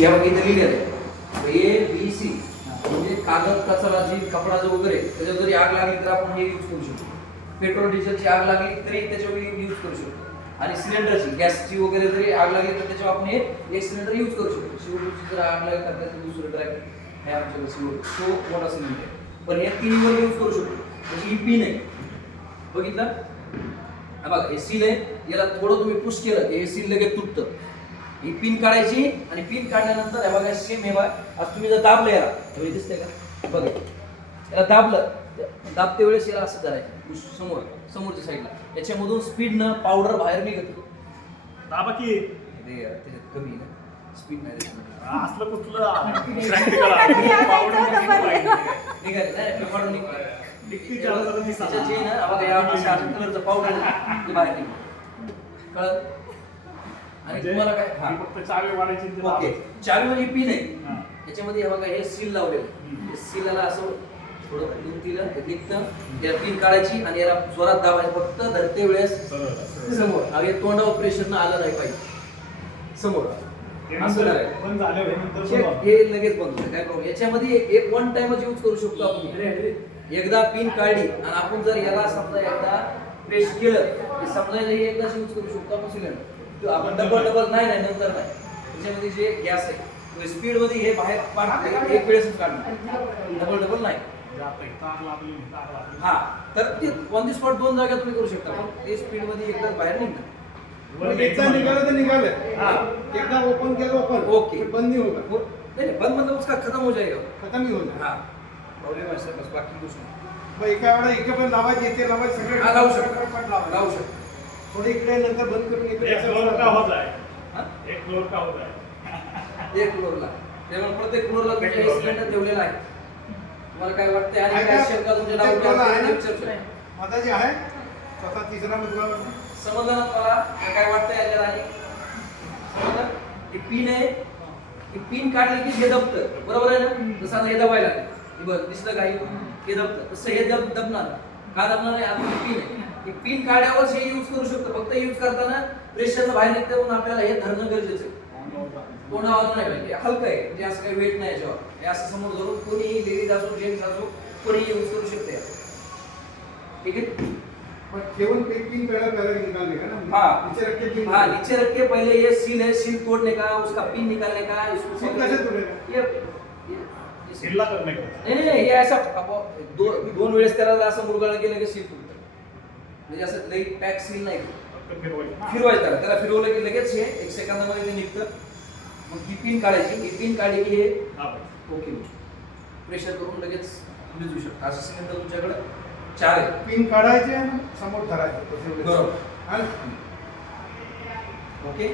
या बघा इथे लिहिलेलं आहे ए बी सी म्हणजे कागद कचरा जी कपडा जो वगैरे त्याच्यावर जरी आग लागली तर आपण हे यूज करू शकतो. पेट्रोल डिझेलची आग लागली तरी त्याच्यावर यूज करू शकतो. आणि सिलेंडरची गॅसची वगैरे जरी आग लागली तर त्याच्यावर आपण हे एक सिलेंडर यूज करू शकतो. CO2ची जर आग लागली तर त्याचं दुसरं ड्राईव्ह हे आमच्याकडे CO2 तो मोठा सिलेंडर आहे. पण हे तिन्हीवर यूज करू शकतो. म्हणजे ही पिन आहे बघितलं हा बघा हे सील आहे याला थोडं तुम्ही पुश केलं हे सील लगेच तुटतं. ही पिन काढायची आणि पिन काढल्यानंतर हे बघा सेम हे बघा आज तुम्ही जर दाबलं याला हे दिसतंय का बघा याला दाबलं दाबते वेळेस याला असं करायचं समोरच्या साईडला याच्यामधून स्पीडनं पावडर बाहेर निघते. दाबा की त्याच्यात कमी आहे ना स्पीड नाही असलं कुठलं प्रॅक्टिकल पावडर निघाले नाही पावडर निघते निघते जे ना बघा या अशा कलरचं पावडर ते बाहेर निघते कळत. आणि तुम्हाला काय फक्त चावी वाढायची ओके चावी म्हणजे पिन आहे याच्यामध्ये हे बघा हे सील लावलेलं हे सीलला असं थोडं गुंतीलं निघतं याला पिन काढायची आणि याला जोरात दाबायचं फक्त धरते वेळेस समोर हे तोंडावर प्रेशर न आलं नाही पाहिजे समोर असं पण झालं हे लगेच बंद होतं काय प्रॉब्लेम. याच्यामध्ये एक वन टाइमच यूज करू शकतो आपण. एकदा पिन काढली आणि आपण जर याला समजा एकदा प्रेस केलं की समजा हे एकदाच यूज करू शकतो आपण सिलेंडर. आपण डबल नाही नंतर नाही. त्याच्यामध्ये जे गॅस आहे स्पीड मध्ये हे बाहेर पाडते एक वेळेस काढणार डबल नाही. हा तर ते ऑन दी स्पॉट दोन जागा तुम्ही करू शकता पण ते स्पीड मध्ये एकदा बाहेर निघणार. एकदा निघालं तर निघालं एकदा ओपन केलं ओपन ओके बंद नहीं होगा नहीं बंद मतलब उसका खत्म हो जाएगा खत्म ही होगा. हाँ प्रॉब्लेम आहे सर बस बाकी कुछ नाही. मग एका वेळा इकडे पण लावायचे इथे लावायचे सगळे हा लावू शकतो लावू शकतो. थोडे इकडे नंतर बंद करून इकडे एक फ्लोर का होत आहे हा? एक फ्लोर का होत आहे एक फ्लोरला त्यामुळे प्रत्येक फ्लोरला तुमच्या सिलेंडर ठेवलेला आहे. तुम्हाला काय वाटतंय आणि काय शंका तुमच्या डाऊट माझा जे आहे स्वतः तिसरा मजला समजलं ना मला काय वाटतंय याच्यात आणि समजलं ही पिन आहे ही पिन काढली की हे दबतं बरोबर आहे ना. जसं आता हे दबायला हे बघ दिसलं काही हे दबतं तसं हे दबणार का दबणार आहे आता ही पिन आहे ही पिन काढल्यावर हे यूज करू शकतो. फक्त यूज करताना प्रेशरनं बाहेर निघतं म्हणून आपल्याला हे धरणं गरजेचं आहे. कोणावर नाही पाहिजे हलकं आहे म्हणजे असं काही वेट नाही याच्यावर हे असं समोर धरून कोणीही लेडीज असो जेंट्स असो कोणीही यूज करू शकते. ठीक आहे पण केवल पिन पहले निकालने का ना. हाँ नीचे रख के पिन हाँ नीचे रख के पहले ये सील है सील तोड़ने का उसका पिन निकालने का इसको सील कैसे तोड़ेगा ये सिल्ला करणे का नहीं ये ऐसा दोन वेळेस त्याला असं मुरगाळ केलं की सील तुटतं. म्हणजे असं लई पॅक सील नाही फक्त फिरवायचं फिरवायचं त्याला फिरवलं की लगेच हे एक सेकंदामध्ये ते निघतं. मग ही पिन काढायची ही पिन काढली की हे ओके प्रेशर करून लगेच भिजवू शकता. असं सिलेंडर तुमच्याकडे 4 आहे. पिन काढायचे आणि समोर धरायचे बरोबर आणि ओके